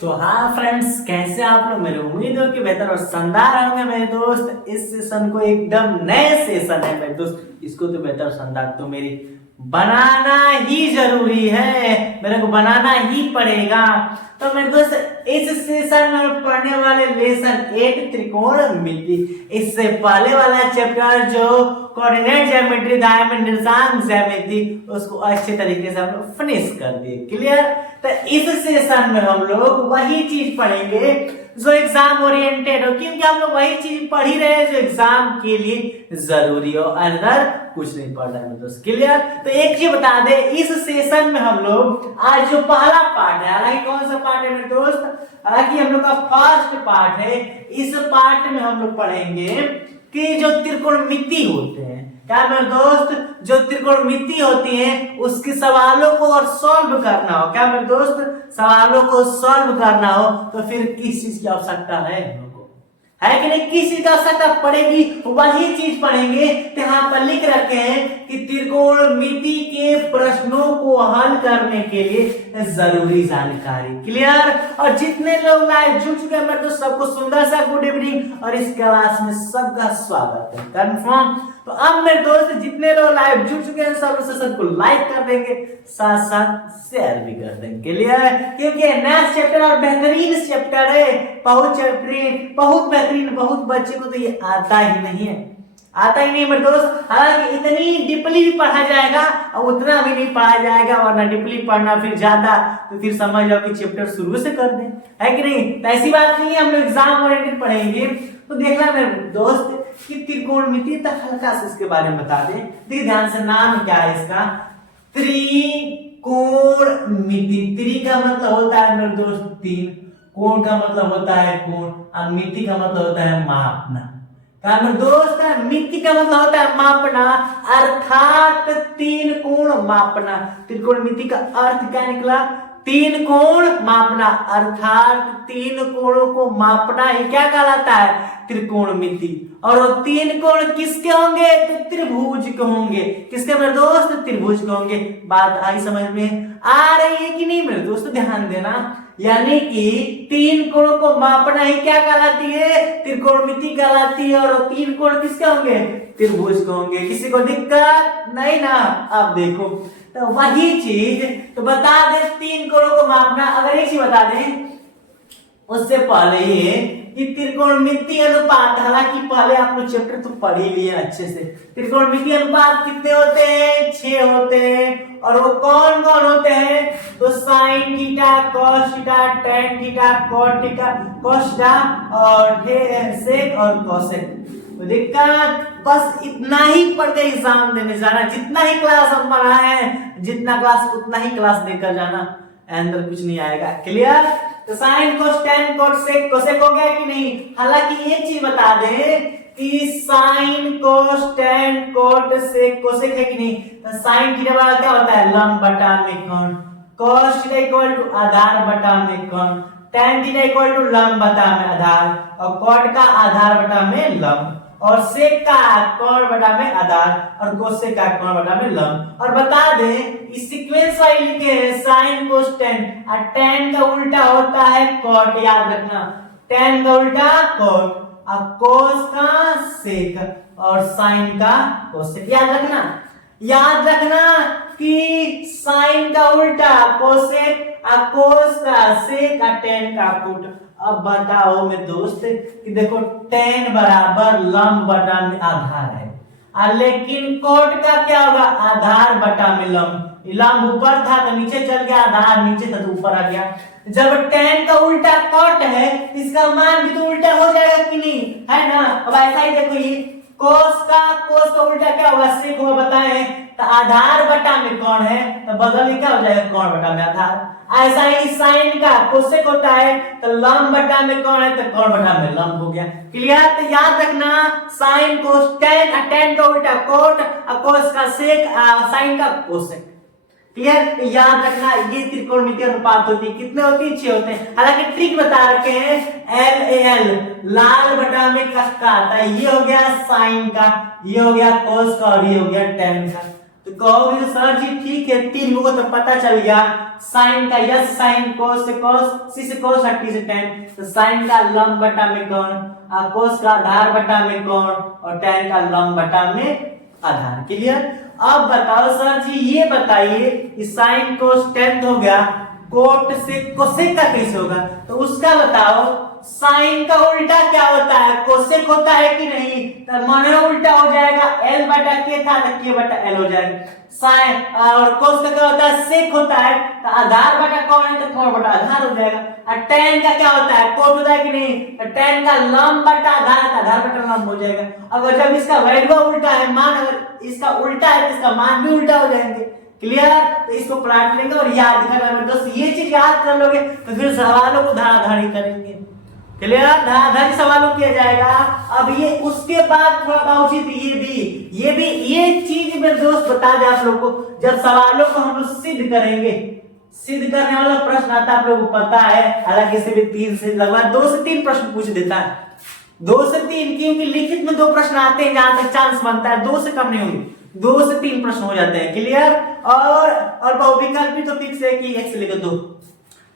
तो हाँ फ्रेंड्स, कैसे आप लोग? मेरी उम्मीद हो कि बेहतर और शानदार होंगे मेरे दोस्त। इस सेशन को एकदम नए सेशन है मेरे दोस्त, इसको तो बेहतर शानदार तो मेरी बनाना ही जरूरी है, मेरे को बनाना ही पड़ेगा। तो मेरे दोस्त इस सेशन में पढ़ने वाले लेसन 8 त्रिकोणमिति, इससे पहले वाला चैप्टर जो कोऑर्डिनेट ज्योमेट्री डायमंड निर्देशांक ज्यामिति, उसको अच्छे तरीके से हम लोग फिनिश कर दिए। क्लियर? तो इस सेशन में हम लोग वही चीज पढ़ेंगे जो एग्जाम ओरिएंटेड हो, क्योंकि हम लोग वही चीज पढ़ ही रहे हैं जो एग्जाम के लिए जरूरी हो, अंदर कुछ नहीं पढ़ रहे हैं दोस्त। क्लियर? तो एक चीज बता दे, इस सेशन में हम लोग आज जो पहला पार्ट है, हालांकि कौन सा पार्ट है मेरे दोस्त, हालांकि हम लोग का फर्स्ट पार्ट है। इस पार्ट में हम लोग पढ़ेंगे कि जो त्रिकोणमिति होते हैं, क्या मेरे दोस्त, जो त्रिकोणमिति होती है उसके सवालों को और सॉल्व करना हो, क्या मेरे दोस्त, सवालों को सॉल्व करना हो तो फिर किस चीज की आवश्यकता है हम लोग को, है कि नहीं? किस चीज की आवश्यकता पड़ेगी, वही चीज पढ़ेंगे। तो यहाँ पर लिख रखे हैं कि त्रिकोणमिति के प्रश्नों को हल करने के लिए जरूरी जानकारी। क्लियर? और जितने लोग लाइव जुड़ चुके हैं मेरे दोस्त, सबको सुंदर सा गुड इवनिंग और इस क्लास में सबका स्वागत है। कंफर्म? तो अब मेरे दोस्त जितने लोग लाइव जुड़ चुके हैं सब सेशन को लाइक कर देंगे, साथ साथ शेयर भी कर देंगे। क्लियर? क्योंकि नया चैप्टर और बेहतरीन चैप्टर है, बहुत बेहतरीन, बहुत बच्चे को तो ये आता ही नहीं है, आता ही नहीं मेरे दोस्त। हालांकि इतनी डीपली भी पढ़ा जाएगा और उतना भी नहीं पढ़ा जाएगा, वरना डीपली पढ़ना फिर ज्यादा तो फिर समझ लो कि चैप्टर शुरू से कर दें, है कि नहीं? तो ऐसी बात नहीं है, हम लोग एग्जाम ओरिएंटेड पढ़ेंगे। तो देखना मेरे दोस्त कि त्रिकोणमिति तक हल्का से इसके बारे में बता दें। देखिए ध्यान से, नाम क्या है इसका, त्रिकोणमिति। त्रि का मतलब होता है मेरे दोस्त तीन, कोण का मतलब होता है कोण, और मिति का मतलब होता है मापना। क्या मेरे दोस्त, मिति का मतलब होता है मापना, अर्थात तीन कोण मापना। त्रिकोणमिति का अर्थ क्या निकला? तीन कोण मापना, अर्थात तीन कोणों को मापना ही क्या कहलाता है? त्रिकोणमिति। और वो तीन कोण किसके होंगे? तो त्रिभुज के होंगे। किसके मेरे दोस्त? त्रिभुज के होंगे। बात आई समझ में आ रही है कि नहीं मेरे दोस्त? ध्यान देना, यानी कि तीन कोणों को मापना ही क्या कहलाती है? त्रिकोणमिति कहलाती है। और तीन कोण किसके होंगे? त्रिभुज के होंगे। किसी को दिक्कत नहीं ना? अब देखो, तो वही चीज तो बता दे, तीन कोणों को मापना। अगर एक चीज बता दें उससे पहले ये कि त्रिकोणमिति अनुपात, हालांकि पहले आप लोग चैप्टर तो पढ़ ही लिए अच्छे से। त्रिकोणमिति अनुपात कितने होते हैं? 6 होते हैं। और वो कौन कौन होते हैं? तो sine theta, cos theta, tan theta, cot theta, cos theta और सेक और कोसेक। तो दिक्कत बस इतना ही पढ़ के एग्जाम देने जाना, जितना ही क्लास हम पढ़ाए हैं, जितना क्लास उतना ही क्लास देकर जाना, अंदर कुछ नहीं आएगा। क्लियर? तो sine cos tan cot sec cosec हो गया कि नहीं? हालांकि एक चीज बता दें कि sine cos tan cot sec cosec है कि नहीं? तो साइन थीटा वाला क्या होता है? लंब बटा में कोण, कोस थीटा इक्वल टू आधार बटा में कोण, टेन थीटा इक्वल टू लंब बटा में आधार, और कॉट का आधार बटा में लंब, और सेक का कोण बटा में आधार, और कोसेक का कोण बटा में लंब। और बता दें इस सीक्वेंस वाइज लिखे हैं साइन कोस टेन, और टेन का उल्टा होता है कॉट, याद रखना, टेन का उल्टा कॉट, और कोस का सेक, और साइन का कोसेक। याद रखना कि साइन का उल्टा कोसेक, और कोस का सेक, और टेन का कॉट। अब बताओ मेरे दोस्त कि देखो टेन बराबर लंब बटा में आधार है, लेकिन कोट का क्या होगा? आधार बटा में लंब। लंब ऊपर था तो नीचे चल गया, आधार नीचे था तो ऊपर आ गया। जब टेन का उल्टा कोट है, इसका मान भी तो उल्टा हो जाएगा कि नहीं, है ना? अब ऐसा ही देखो, ये कोस का उल्टा क्या होगा? सेक होगा, बताएं। तो आधार बटा में कोण है तो बगल में क्या हो जाएगा? कोण बटा में आधार। ऐसा ही साइन का कोसेक होता है तो लंब बटा में कोण है तो कोण बटा में लंब हो गया। क्लियर? तो याद रखना, साइन कोस टेन, टेन का उल्टा कोट, कोस का सेक, साइन का कोसेक। क्लियर? तो याद रखना, ये त्रिकोणमिति अनुपात होती है। कितने होती है? 6 होते हैं। हालांकि ट्रिक बता रखे हैं, LAL लाल बटा में कस का आता है। ये हो गया साइन का, ये हो गया कोस का, और ये हो गया टेन का। तो कहोगे सर जी ठीक है, 3 को तो पता चल गया, साइन का यस साइन, कोस से कोस, सी से कोस और टी से टेन। तो साइन का लंब बटा में कोण, कोस का आधार बटा में कोण और टेन का लंब बटा में आधार। क्लियर? अब बताओ सर जी ये बताइए कि साइन कोस टेन हो गया, कोट से कोसेक का कैसे होगा? तो उसका बताओ। साइन का उल्टा क्या होता है? कोसेक होता है कि नहीं? तो माने उल्टा हो जाएगा, एल बटा के था तो के बटा एल हो जाएगा। साइन और कोस का क्या होता है? सेक होता है, तो आधार बटा कोण है तो कोण बटा आधार हो जाएगा। और टेन का क्या होता है? कोट होता है कि नहीं? तो टेन का लंब बटा आधार, तो आधार बटा लंब हो जाएगा। अगर जब इसका वैल्यू उल्टा है, मान अगर इसका उल्टा है तो इसका मान भी उल्टा हो जाएंगे। क्लियर? तो इसको पलट लेंगे और याद कर लेंगे। दोस्त ये चीज याद कर लोगे तो फिर सवालों को धड़ाधड़ी करेंगे। क्लियर? धड़ाधड़ी सवालों किया जाएगा। अब ये उसके बाद थोड़ा बाउचित ये चीज मेरे दोस्त बता दे आप लोग को, जब सवालों को हम लोग सिद्ध करेंगे, सिद्ध करने वाला प्रश्न आता है आप लोगों को पता है, हालांकि इसे भी 3 से लगभग 2 से 3 प्रश्न पूछ देता है। 2 से 3 क्योंकि लिखित में 2 प्रश्न आते हैं, जहां तक चांस बनता है 2 से कम नहीं होंगे, 2 से 3 प्रश्न हो जाते हैं। क्लियर? और बहुविकल्पी तो फिक्स है कि एक से लेकर 2,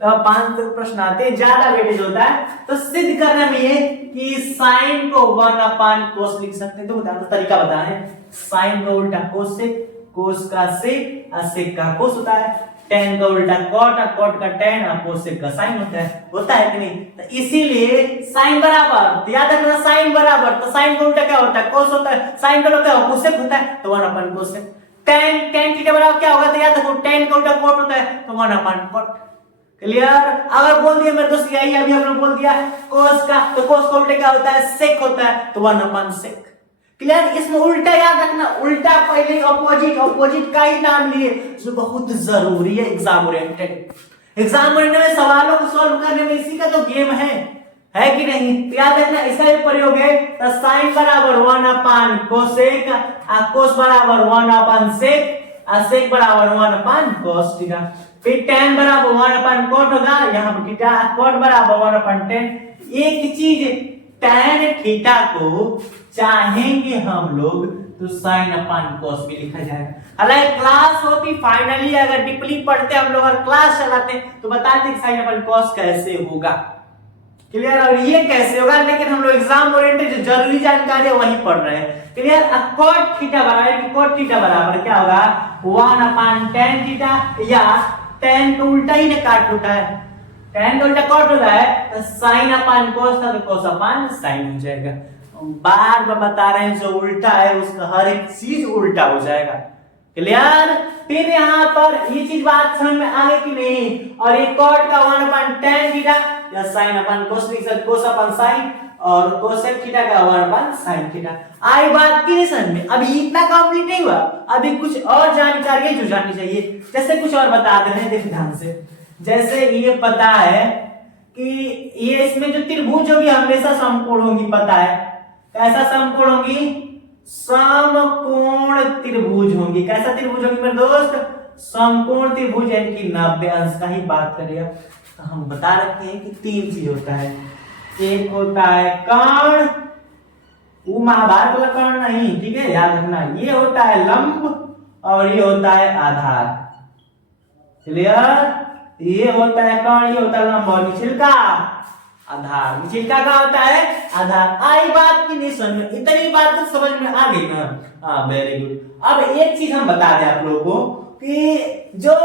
5 प्रश्न आते हैं, ज्यादा वेटेज होता है। तो सिद्ध करने में ये कि साइन को 1 कोस लिख सकते हैं। तो बता दो तरीका बता रहे हैं। साइन का उल्टा कोसेक, कोस का सेक और सेक का कोस होता है। टेन का उल्टा कॉट, कॉट का टेन और कोसेक का साइन होता है कि नहीं? तो इसीलिए साइन बराबर, तो याद रखना साइन बराबर, तो साइन का उल्टा क्या होता है? कोस होता है। साइन का उल्टा कोसेक होता है, तो 1 कोसेक। टेन थीटा बराबर क्या होगा? तो याद रखो टेन का उल्टा कॉट होता है, तो 1 कॉट। क्लियर? अगर बोल दिया मेरे दोस्त यही अभी हमने बोल दिया कोस का, तो कोस का उल्टा क्या होता है? सेक होता है, तो 1 सेक। क्लियर? इसमें उल्टा याद रखना, उल्टा पहले ऑपोजिट का ही नाम लिए, जो बहुत जरूरी है एग्जाम ओरिएंटेड। एग्जाम ओरिएंटेड में सवालों को सॉल्व करने में इसी का तो गेम है कि नहीं? तो याद रखना इसका भी प्रयोग है। तो साइन बराबर 1 कोसेक, कोस बराबर 1 सेक, सेक बराबर 1 कोस थीटा। फिर tan बराबर 1 कोट होगा, यहाँ पर थीटा, कोट बराबर 1/tan। एक चीज tan थीटा को चाहेंगे हम लोग तो sin cos भी लिखा जाएगा। हालांकि क्लास होती फाइनली अगर डीपली पढ़ते हम लोग और क्लास चलाते तो बताते कि sin cos कैसे होगा। क्लियर? और ये कैसे होगा, लेकिन हम लोग एग्जाम ओरिएंटेड जो जरूरी जानकारी है वही पढ़ रहे हैं। क्लियर? cot थीटा बराबर cot थीटा बराबर क्या होगा? 1/tan थीटा, या tan का उल्टा ही ना काट होता है, tan का उल्टा कॉट होता है, तो sin cos था तो cos sin हो जाएगा। बार बार बता रहे हैं जो उल्टा है उसका हर एक चीज उल्टा हो जाएगा। क्लियर? फिर यहाँ पर ये चीज बात समझ में आ गई कि नहीं? और ये cot का 1/tan थीटा या sin cos लिख सकते, cos sin, और कोसेक थीटा का 1 sin थीटा। आई बात की समझ में? अभी इतना कंप्लीट नहीं हुआ, अभी कुछ और जानकारी है जो जाननी चाहिए। जैसे कुछ और बता दे रहे हैं, देखिए ध्यान से। जैसे ये पता है कि ये इसमें जो त्रिभुज होगी हमेशा समकोण होगी, पता है कैसा समकोण होगी? समकोण त्रिभुज होंगी। कैसा त्रिभुज होगी मेरे दोस्त? समकोण त्रिभुज, यानी कि 90 अंश का ही बात करेगा। तो हम बता रखते हैं कि 3 चीज होता है। एक होता है कर्ण, वो महाभारत वाला कर्ण नहीं, ठीक है, याद रखना। ये होता है लंब और ये होता है आधार। क्लियर? ये होता है कर्ण, ये होता है लंब, और निचल का आधार। निचल का क्या होता है? आधार। आई बात की नहीं समझ में? इतनी बात तो समझ में आ गई ना? हाँ, वेरी गुड। अब एक चीज हम बता दें आप लोगों को कि जो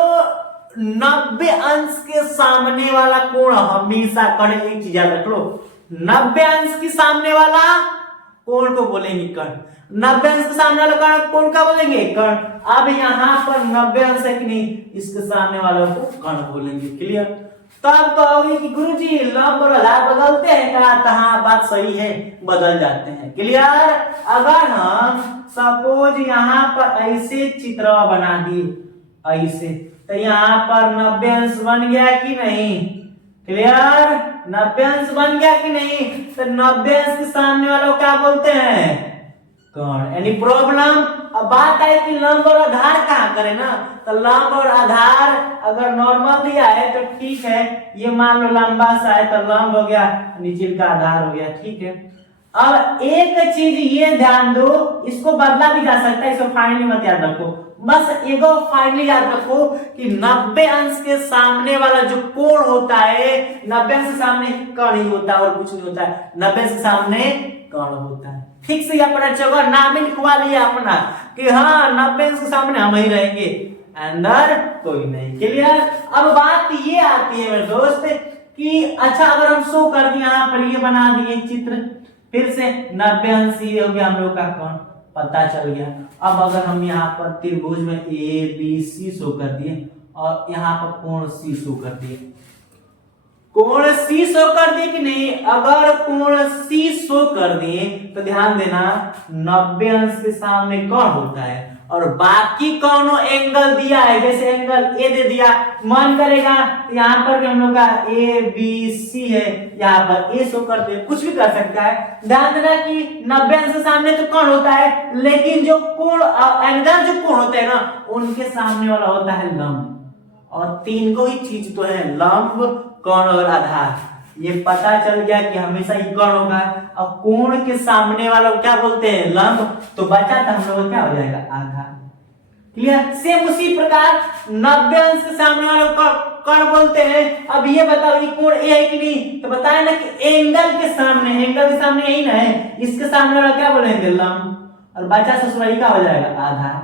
90 अंश के सामने वाला कोण हमेशा कर्ण, एक चीज याद रख लो, 90 अंश के सामने वाला कोण को बोलेंगे कर्ण। 90 अंश के सामने वाला कोण का बोलेंगे कर्ण। अब यहाँ पर 90 अंश है कि नहीं, इसके सामने वाला को कर्ण बोलेंगे। क्लियर? तो आप कहोगे कि गुरुजी लंब और आधार बदलते हैं क्या? तो हाँ, बात सही है, बदल जाते हैं। क्लियर? अगर हम सपोज यहाँ पर ऐसे चित्र बना दिए ऐसे, तो यहाँ पर 90 अंश बन गया कि नहीं? क्लियर? 90 अंश बन गया कि नहीं? तो 90 अंश के सामने वालों को क्या बोलते हैं? कर्ण। Any problem? अब बात है कि लंब और आधार कहाँ करें ना, तो लंब और आधार अगर नॉर्मल दिया है तो ठीक है, ये मान लो लंबा सा है तो लंब हो गया, नीचे का आधार हो गया, ठीक है। अब एक चीज ये ध्यान दो, इसको बदला भी जा सकता है, इसको फाइनली मत याद रखो, बस एगो फाइनली याद रखो कि 90 अंश के सामने वाला जो कोण होता है, 90 अंश के सामने कण ही होता है और कुछ नहीं होता है, 90 अंश के सामने कण होता है। ठीक से अपना जगह नाम ही लिखवा लिया अपना कि हाँ 90 अंश के सामने हम ही रहेंगे, अंदर कोई नहीं। क्लियर। अब बात ये आती है मेरे दोस्त कि अच्छा अगर हम शो कर दिए यहाँ पर, ये बना दिए चित्र, फिर से 90 अंश ये हो गया हम लोग का कोण, पता चल गया। अब अगर हम यहाँ पर त्रिभुज में ए बी सी शो कर दिए और यहाँ पर कोण सी शो कर दिए, कोण सी शो कर दिए कि नहीं, अगर कोण सी शो कर दिए तो ध्यान देना 90 अंश के सामने कौन होता है और बाकी कौनो एंगल दिया है, जैसे एंगल ए दे दिया, मन करेगा तो यहाँ पर भी हम लोग का ए बी सी है, यहाँ पर ए शो कर दे, कुछ भी कर सकता है। ध्यान देना कि 90 अंश के सामने तो कौन होता है, लेकिन जो कोण एंगल जो कोण होते हैं ना उनके सामने वाला होता है लंब, और तीन को ही चीज तो है, लंब कोण और आधार। ये पता चल गया कि हमेशा ही कोण होगा, और कोण के सामने वाला क्या बोलते हैं, लंब, तो बचा था हम लोग क्या हो जाएगा, आधार। क्लियर। सेम उसी प्रकार 90 अंश के सामने वाला कोण बोलते हैं। अब ये बताओ ये कोण ए है कि नहीं, तो बताए ना कि एंगल के सामने, एंगल के सामने यही ना है, इसके सामने वाला क्या बोलेंगे, लंब, और बचा ससुराई का हो जाएगा, आधार।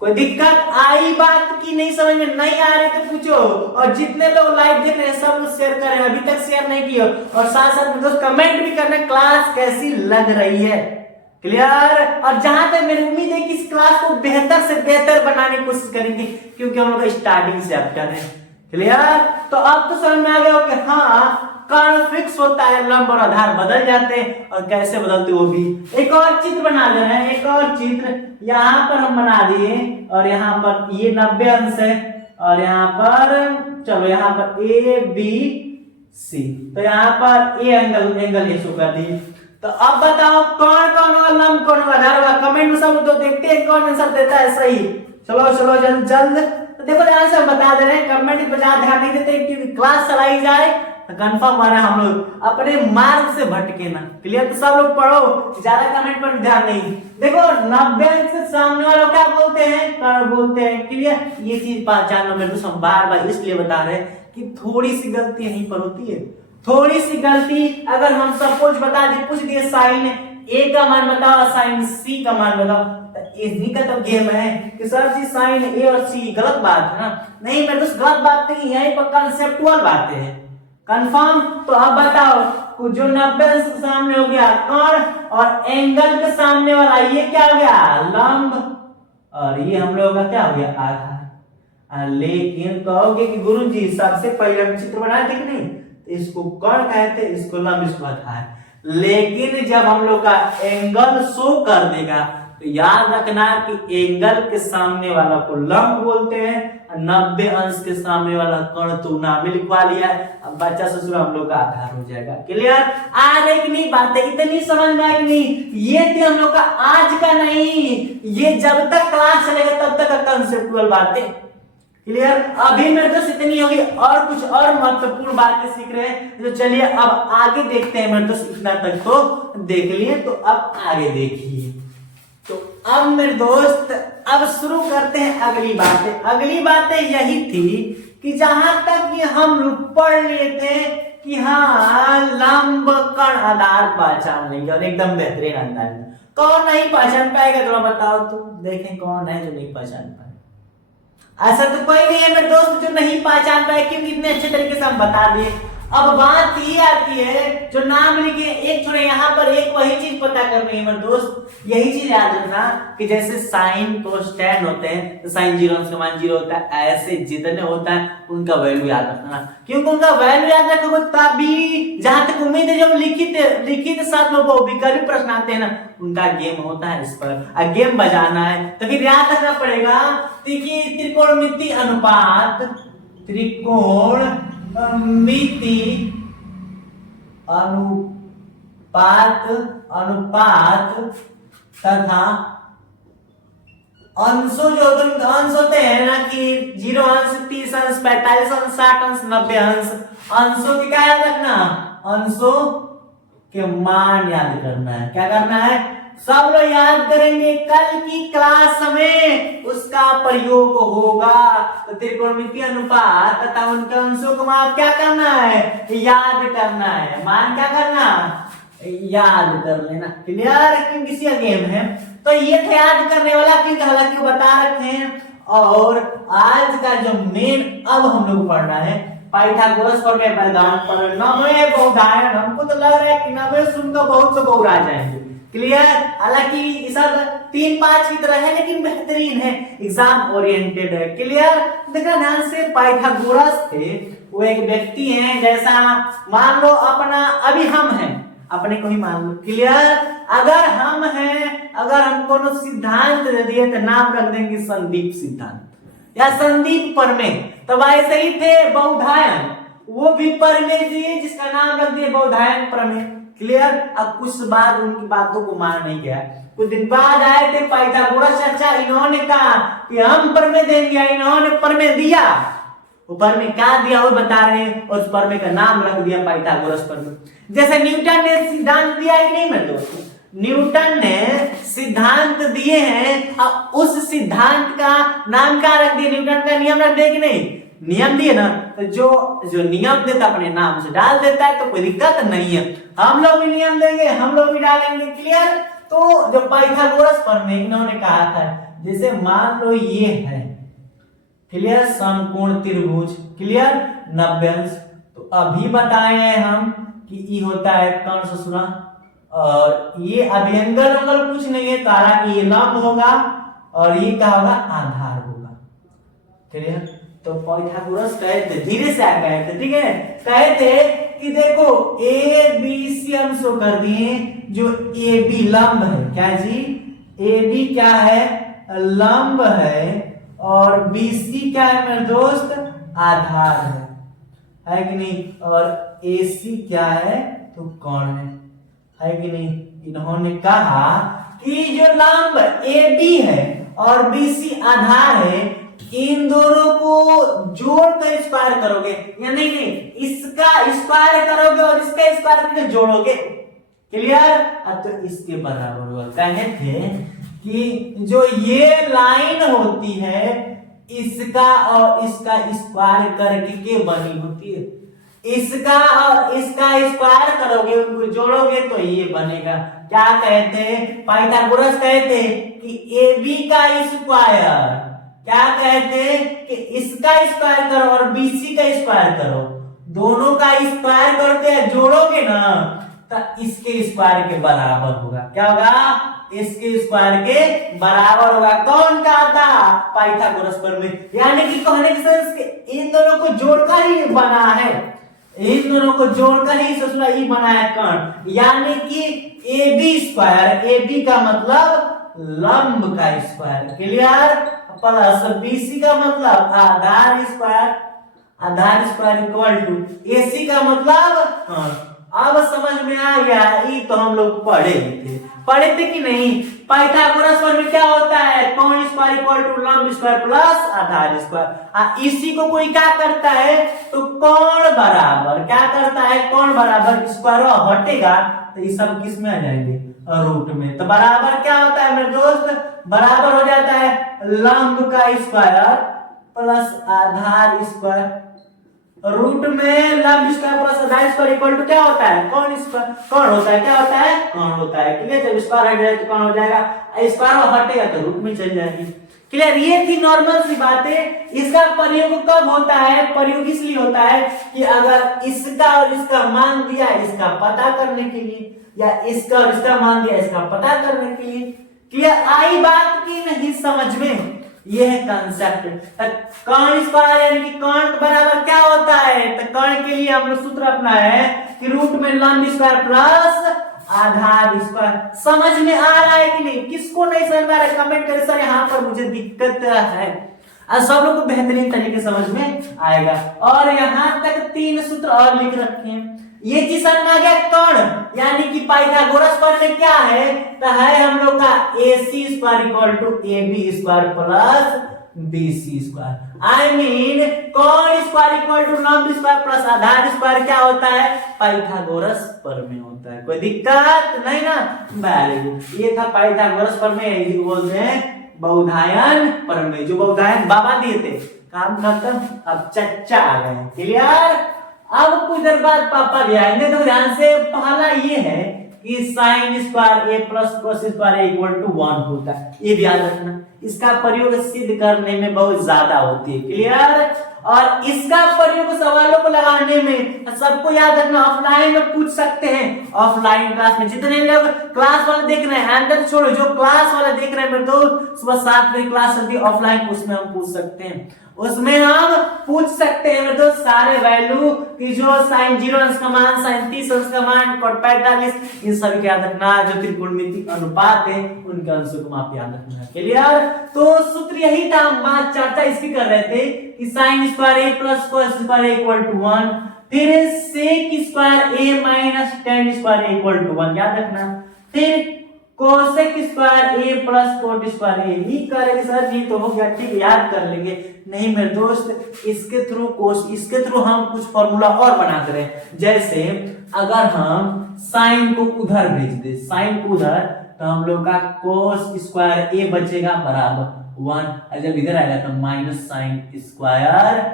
कोई दिक्कत आई बात की नहीं, समझ में नहीं आ रही तो पूछो, और जितने लोग लाइव देख रहे हैं सब लोग शेयर करें, अभी तक शेयर नहीं किया, और साथ साथ में दोस्त कमेंट भी करना क्लास कैसी लग रही है। क्लियर। और जहां तक मेरी उम्मीद है कि इस क्लास को बेहतर से बेहतर बनाने की कोशिश करेंगे, क्योंकि हम लोग स्टार्टिंग से अब कर रहे हैं। क्लियर। तो अब तो समझ में आ गया कि हाँ कर्ण फिक्स होता है, लंब और आधार बदल जाते हैं, और कैसे बदलते वो भी। एक और चित्र बना ले रहे हैं, एक और चित्र यहाँ पर हम बना दिए, और यहाँ पर ये 90 अंश है, और यहाँ पर चलो यहाँ पर ए बी सी, तो यहाँ पर ए एंगल ए शो कर दिए। तो अब बताओ कौन कौन होगा, लंब कौन होगा, आधार होगा, कमेंट में सब तो देखते हैं कौन आंसर देता है सही। चलो चलो जल्द जल्द, तो देखो ध्यान से बता दे रहे हैं, कमेंट पे ध्यान नहीं देते, क्योंकि क्लास चलाई जाए तो कंफर्म आ रहा है हम लोग अपने मार्ग से भटके ना। क्लियर। तो सब लोग पढ़ो, ज्यादा कमेंट पर ध्यान नहीं। देखो 90 अंश से सामने वाला क्या बोलते हैं, कर्ण बोलते हैं। क्लियर। ये चीज पहचान लो मेरे दोस्त, बार बार इसलिए बता रहे हैं कि थोड़ी सी गलती यहीं पर होती है, थोड़ी सी गलती। अगर हम सपोज बता दें, पूछ दिए साइन ए का मान बताओ, साइन सी का मान बताओ, इसी का तो गेम है कि सर जी साइन ए और सी गलत बात है ना, नहीं मेरे दोस्त गलत बात नहीं है, यहीं पर कंसेप्चुअल बातें हैं। कंफर्म। तो अब बताओ जो 90 अंश के सामने हो गया कर्ण, और एंगल के सामने वाला ये क्या हो गया, लंब, और ये हम लोगों का क्या हो गया, आधार। लेकिन कहोगे कि गुरुजी सबसे पहले हम चित्र बनाए थे कि नहीं, तो इसको कर्ण कहते, इसको लंब, इसको आधार। लेकिन जब हम लोग का एंगल शो कर देगा तो याद रखना कि एंगल के सामने वाला को लंब बोलते हैं, 90 अंश के सामने वाला कर्ण तो नाम लिखवा लिया है, अब बच्चा ससुर हम लोग का आधार हो जाएगा। क्लियर। आ रही कि नहीं बातें, इतनी समझ में आई कि नहीं, ये थी हम लोग का आज का नहीं, ये जब तक क्लास चलेगा तब तक का कंसेप्चुअल बातें। क्लियर। अभी मेरे दोस्त इतनी होगी, और कुछ और महत्वपूर्ण बातें सीख रहे हैं, तो चलिए अब आगे देखते हैं मेरे दोस्त, इतना तक तो देख लिए, तो अब आगे देखिए। तो अब मेरे दोस्त अब शुरू करते हैं अगली बातें। अगली बातें यही थी कि जहां तक कि हम पढ़ लेते कि हाँ लंब कर्ण आधार पहचान लेंगे, और एकदम बेहतरीन अंदाज में। कौन नहीं पहचान पाएगा तो बताओ, तो देखें कौन है जो नहीं पहचान पाए। ऐसा तो कोई नहीं है मेरे दोस्त जो नहीं पहचान पाए, क्योंकि इतने अच्छे तरीके से हम बता दिए। अब बात ये आती है जो नाम लिखे एक छोड़े, यहाँ पर एक वही चीज पता करनी है मेरे दोस्त, यही चीज याद रखना कि जैसे साइन कोस्टैन होते हैं, तो साइन 0 अंश का मान 0 होता है, ऐसे जितने होता है उनका वैल्यू याद रखना, क्योंकि उनका वैल्यू याद रखोगे तभी, जहां तक उम्मीद है जब लिखित साथ में वो विकल्प प्रश्न आते हैं ना, उनका गेम होता है इस पर, गेम बजाना है तो फिर याद रखना पड़ेगा। देखिए त्रिकोणमिति अनुपात, त्रिकोण मिति अनुपात तथा अंशों जो अंश होते हैं ना कि 0 अंश, 30 अंश, 45 अंश, 60 अंश, 90 अंश, अंशों की क्या याद रखना, अंशों के मान याद करना है। क्या करना है, सब लोग याद करेंगे, कल की क्लास में उसका प्रयोग होगा। तो त्रिकोणमितीय अनुपात तथा उनके अंशों को आप क्या करना है, याद करना है। मान क्या करना, याद कर लेना। क्लियर, क्योंकि किसी का गेम है तो ये थे याद करने वाला, क्योंकि हालांकि बता रखे हैं। और आज का जो मेन अब हम लोग पढ़ना है पाइथागोरस प्रमेय, वेदांत पर नवे बहुधायन। हमको तो लग रहा है कि नवे सुनकर बहुत से बहु आ जाएंगे। क्लियर, हालांकि सब 3-5 की तरह है लेकिन बेहतरीन है, एग्जाम ओरिएंटेड है। क्लियर, देखा ध्यान से, पाइथागोरस थे वो एक व्यक्ति हैं, जैसा मान लो अपना अभी हम हैं, अपने को ही मान लो। क्लियर, अगर हम हैं, अगर हमको न सिद्धांत दे दिए तो नाम रख देंगे संदीप सिद्धांत या संदीप प्रमेय। तब ऐसे ही थे बहुधायन, वो भी प्रमेय दिए जिसका नाम रख दिए बहुधायन प्रमेय। क्लियर, अब कुछ बाद उनकी बातों को मान नहीं गया। कुछ दिन बाद आए थे पाइथागोरस चाचा, इन्होंने कहा कि हम प्रमेय देंगे, इन्होंने प्रमेय दिया। वो प्रमेय क्या दिया वो बता रहे हैं, और उस प्रमेय का नाम रख दिया पाइथागोरस प्रमेय। जैसे न्यूटन ने सिद्धांत दिया है कि नहीं मेरे दोस्तों, न्यूटन ने सिद्धांत दिए हैं, अब उस सिद्धांत का नाम क्या रख दिया, न्यूटन का नियम रख दिया कि नहीं, नियम दिए ना, तो जो नियम देता अपने नाम से डाल देता है तो कोई दिक्कत नहीं है। हम लोग भी नियम देंगे, हम लोग भी डालेंगे। क्लियर, तो जो पाइथागोरस प्रमेय इन्होंने कहा था, जैसे मान लो ये है, क्लियर, समकोण त्रिभुज, क्लियर, 90 अंश। तो अभी बताए हैं हम कि ये होता है कर्ण ससुरा, और ये अभी एंगल कुछ नहीं है, तारा कि ये लंब होगा और ये क्या होगा, आधार होगा। क्लियर, तो पाइथागोरस कहे थे, धीरे से कहे थे, ठीक है, कहे थे कि देखो ए बी सी हम शो कर दिए, जो ए बी लंब है, क्या जी, ए बी क्या है, लंब है, और बी सी क्या है मेरे दोस्त, आधार है कि नहीं, और ए सी क्या है, तो कोण है कि नहीं। इन्होंने कहा कि जो लंब ए बी है और बी सी आधार है, इन दोनों को जोड़कर स्क्वायर करोगे, या नहीं इसका स्क्वायर करोगे और इसका स्क्वायर करके जोड़ोगे। क्लियर, अब तो इसके बराबर होगा। कहे थे कि जो ये लाइन होती है इसका और इसका स्क्वायर करके के बनी होती है, इसका और इसका स्क्वायर करोगे, उनको जोड़ोगे तो ये बनेगा। क्या कहते, पाइथागोरस कहते कि ए बी का स्क्वायर, क्या कहते कि इसका स्क्वायर करो और बीसी का स्क्वायर करो, दोनों का स्क्वायर करके जोड़ोगे ना तो इसके स्क्वायर के बराबर होगा। क्या होगा, इसके स्क्वायर के बराबर होगा। कौन कहा था, पाइथागोरस प्रमेय। यानी कि कहने के सेंस के इन दोनों को जोड़कर ही बना है, इन दोनों को जोड़कर ही ससुरा ई बना है कर्ण। यानी कि A B square, A B का मतलब लंब का स्क्वायर, क्लियर, प्लस बीसी का मतलब आधार स्क्वायर, आधार स्क्वायर इक्वल टू एसी का मतलब, अब समझ में आ गया। ये तो हम लोग पढ़े थे कि नहीं। पाइथागोरस प्रमेय क्या होता है, कोण स्क्वायर इक्वल टू लंब स्क्वायर प्लस आधार स्क्वायर। इसी को कोई क्या करता है, तो कोण बराबर क्या करता है, कोण बराबर स्क्वायर हटेगा तो ये सब किस में आ जाएंगे, रूट में। तो बराबर क्या होता है मेरे दोस्त, बराबर हो जाता है लंब का स्क्वायर प्लस आधार स्क्वायर, रूट में लंब स्क्वायर प्लस आधार स्क्वायर इक्वल टू क्या होता है, कोण स्क्वायर। कोण होता है, क्या होता है, कोण होता है। क्लियर, जब स्क्वायर हट जाए तो कोण हो जाएगा, स्क्वायर हटेगा तो रूट में चल जाएगी। क्लियर, ये थी नॉर्मल सी बातें। इसका प्रयोग कब होता है, प्रयोग इसलिए होता है कि अगर इसका और इसका मान दिया है इसका पता करने के लिए, या इसका और इसका मान दिया इसका पता करने के लिए। क्लियर, आई बात की नहीं समझ में, यह है कंसेप्ट। कर्ण स्क्वायर यानी कि कर्ण बराबर क्या होता है, तो कर्ण के लिए हम लोग सूत्र अपना है कि रूट में लंब स्क्वायर प्लस आधार स्क्वायर। समझ में आ रहा है कि नहीं, किसको नहीं समझ में आ रहा है कमेंट करें, सर यहाँ पर मुझे दिक्कत है। सब लोग को बेहतरीन तरीके समझ में आएगा। और यहाँ तक 3 सूत्र और लिख रखे हैं। ये चीज समझ में आ गया, कर्ण यानी कि पाइथागोरस प्रमेय क्या है, तो है हम लोग का AC square equal to AB square plus BC square. I mean कॉड स्क्वायर इक्वल टू लंब स्क्वायर प्लस आधार स्क्वायर क्या होता है, पाइथागोरस प्रमेय होता है। कोई दिक्कत नहीं ना, वेरी गुड। ये था पाइथागोरस प्रमेय, इसी बोलते हैं बौधायन प्रमेय, जो बौधायन बाबा दिए थे। काम खत्म, अब चच्चा आ गए। क्लियर? अब कुछ देर बाद पापा भी आएंगे, तो ध्यान से। पहला ये है कि sine square A plus cos square A equal to 1 होता है, ये भी याद रखना। इसका प्रयोग सिद्ध करने में बहुत ज्यादा होती है। क्लियर? और इसका प्रयोग सवालों को लगाने में सबको याद रखना, ऑफलाइन में पूछ सकते हैं। ऑफलाइन क्लास में जितने लोग क्लास वाले देख रहे हैं, अंदर छोड़ो, जो क्लास वाले देख रहे हैं मेरे दोस्त, सुबह 7 बजे क्लास चलती है ऑफलाइन, उसमें हम पूछ सकते हैं। उसमें हम पूछ सकते हैं मेरे दोस्त सारे वैल्यू की, जो साइन 0 अंश का मान, साइन 30 अंश का मान, कॉट 45, इन सभी को याद रखना। जो त्रिकोणमितिक अनुपात है उनके अंशों को आप याद रखना। क्लियर? तो सूत्र यही था, हम बात चर्चा इसकी कर रहे थे कि sine square A plus cos square A equal to 1, फिर sec square A minus tan square A equal to 1 याद रखना, फिर cosec square A plus cot square A. ही करेंगे सर जी तो हो गया, ठीक याद कर लेंगे। नहीं मेरे दोस्त, इसके थ्रू हम कुछ फॉर्मूला और बनाते रहे। जैसे अगर हम साइन को उधर भेज दे, साइन को उधर, तो हम लोग का कोस स्क्वायर ए बचेगा बराबर 1, और जब इधर आएगा तो माइनस साइन स्क्वायर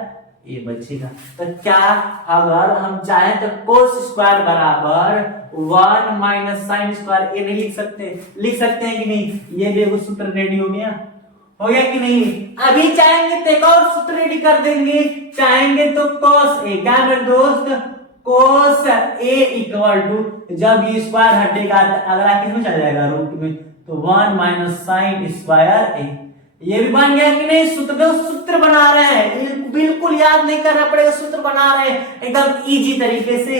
ए बचेगा। तो क्या अगर हम चाहें तो कोस स्क्वायर बराबर 1 माइनस साइन स्क्वायर ए नहीं लिख सकते? लिख सकते हैं कि नहीं? ये भी एक सूत्र रेडी हो गया कि नहीं? अभी चाहेंगे तो एक और सूत्र रेडी कर देंगे, चाहेंगे तो कोस ए, क्या मेरे दोस्त, कोस ए इक्वल टू, जब ये स्क्वायर हटेगा तो अगला किस में चला जाएगा, रूट में, तो 1 माइनस साइन स्क्वायर ए। ये भी बन गया कि नहीं? सूत्र बना रहे हैं, बिल्कुल याद नहीं करना पड़ेगा, सूत्र बना रहे हैं एकदम इजी तरीके से।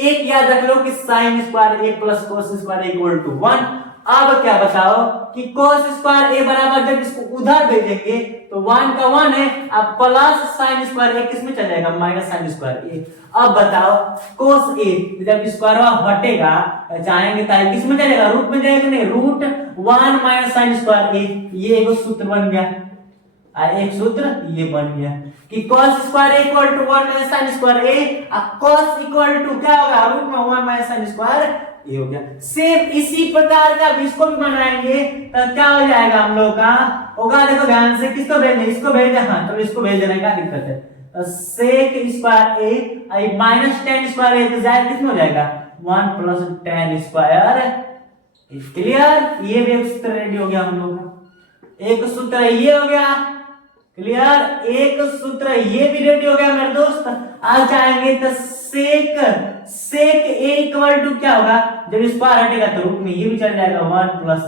एक याद रख लो कि sine square A plus cos square equal to 1। अब क्या बताओ कि कोस स्क्वायर ए बराबर, जब इसको उधर भेजेंगे तो 1 का 1 है, अब प्लस साइन स्क्वायर ए किस में चल जाएगा, माइनस साइन स्क्वायर ए। अब बताओ कोस ए जब स्क्वायर हटेगा जाएंगे तो किस में जाएगा, रूट में जाएगा नहीं, रूट 1 माइनस साइन स्क्वायर ए। ये एक सूत्र बन गया, एक सूत्र ये बन गया कि cos square equal to 1 minus sine square A, और cos इक्वल टू क्या होगा, रूट में 1 माइनस साइन स्क्वायर ये हो गया। सेम इसी प्रकार का इसको भी बनाएंगे तो क्या हो जाएगा हम लोग का होगा, देखो ध्यान से, किसको भेजने, इसको भेज, हाँ तो इसको भेज देने का दिक्कत है। सेक square A minus tan square ए तो जाएगा किसमें हो जाएगा, 1 प्लस टेन स्क्वायर। क्लियर? ये भी एक सूत्र रेडी हो गया हम लोग का, एक सूत्र ये हो गया। क्लियर? एक सूत्र ये भी रेडी हो गया मेरे दोस्त। आज जाएंगे तो सेक ए इक्वल टू क्या होगा, जब स्क्वायर हटेगा तो रूट में ये भी चल जाएगा 1 प्लस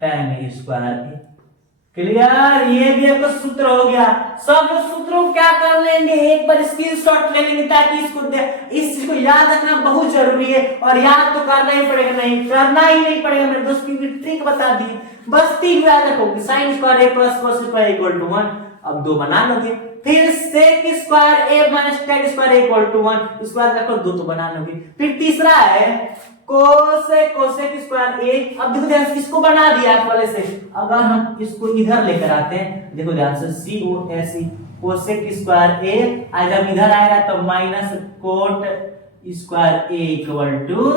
टेन स्क्वायर ए। क्लियर? ये भी एक सूत्र हो गया। सब सूत्रों को क्या कर लेंगे, एक बार स्क्रीनशॉट ले लेंगे ताकि इस चीज को याद रखना बहुत जरूरी है, और याद तो करना ही पड़ेगा, नहीं करना ही नहीं पड़ेगा मेरे दोस्त, क्योंकि ट्रिक बता दी। बस 3 याद रखो, sine square A plus cos square equal to 1, अब 2 बना लोगे। फिर sec square A minus tan square equal to 1, square रखो 2 तो बना लोगे। फिर तीसरा है कोसेक स्क्वायर ए। अब देखो ध्यान से, इसको बना दिया पहले से, अगर हम इसको इधर लेकर आते हैं, देखो ध्यान से, COSE कोसेक स्क्वायर ए, आज जब इधर आएगा तो minus cot square A equal to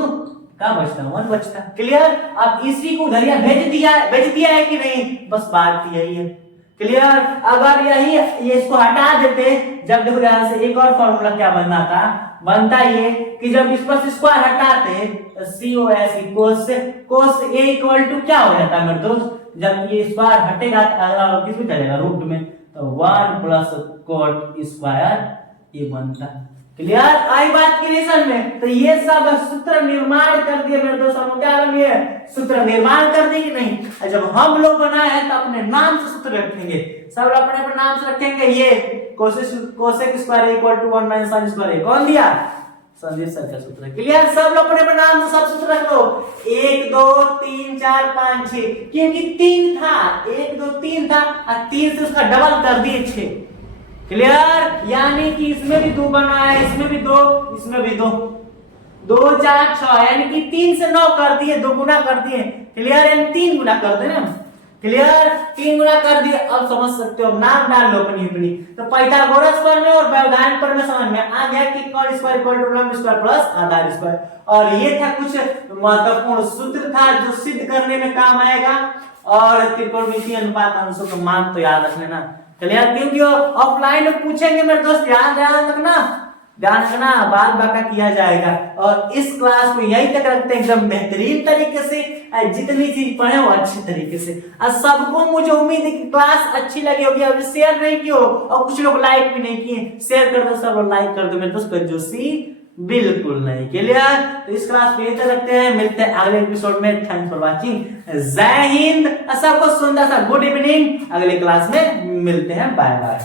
क्या बचता, 1 बचता। क्लियर? अब इसी को उधर भेज दिया है कि नहीं, बस बात यही है। क्लियर? अगर यही ये इसको हटा देते, जब देखो ध्यान से, एक और फॉर्मूला क्या बनना था, बनता ये कि जब इस पर स्क्वायर हटाते तो COSE cos A equal to क्या हो जाता है मेरे दोस्त, जब ये स्क्वायर हटेगा तो अगला किस में चलेगा, रूट में, तो 1 प्लस कोट स्क्वायर ये बनता। क्लियर? आई बात के लेसन में, तो ये सब सूत्र निर्माण कर दिए मेरे दोस्त, हम क्या बनिए, सूत्र निर्माण कर दिए कि नहीं। जब हम लोग बनाए हैं तो अपने नाम से सूत्र रखेंगे, सब अपने अपने नाम से रखेंगे। ये cosec square equal to 1 minus sine square कौन दिया, संदीप सर का सूत्र। क्लियर? सब लोग अपने अपने नाम से सब सूत्र रख लो, 1 2 3 4 5 6, क्योंकि 3 था, 1 2 3 था, और 3 से उसका डबल कर दिए 6। क्लियर? यानी कि इसमें भी 2 बना है, इसमें भी 2, इसमें भी 2, 2 4 6, यानी कि 3 से 9 कर दिए, 2 गुना कर दिए। क्लियर? यानी 3 गुना कर देना, क्लियर? 3 गुना कर दिए, अब समझ सकते हो, नाम डाल लो अपनी। तो पाइथागोरस प्रमेय और व्यवधान प्रमेय समझ में आ गया कि cot स्क्वायर इक्वल टू लंब स्क्वायर प्लस आधार स्क्वायर। और ये था कुछ महत्वपूर्ण सूत्र था जो सिद्ध करने में काम आएगा। और त्रिकोणमितीय अनुपात अंशों का मान तो याद रख लेना। क्लियर? क्योंकि ऑफलाइन में पूछेंगे मेरे दोस्त, ध्यान रखना, बात बाका किया जाएगा। और इस क्लास को यही तक रखते हैं एकदम बेहतरीन तरीके से, जितनी चीज पढ़े वो अच्छे तरीके से। और सबको मुझे उम्मीद है कि क्लास अच्छी लगी होगी। अभी शेयर नहीं किया और कुछ लोग लाइक भी नहीं किए, शेयर कर दो, सब लोग लाइक कर दो मेरे दोस्त, कंजूसी बिल्कुल नहीं। क्लियर? तो इस क्लास को यही तक रखते हैं, मिलते हैं अगले एपिसोड में। थैंक्स फॉर वाचिंग, जय हिंद, सबको सुंदर सा गुड इवनिंग। अगले क्लास में मिलते हैं, बाय बाय।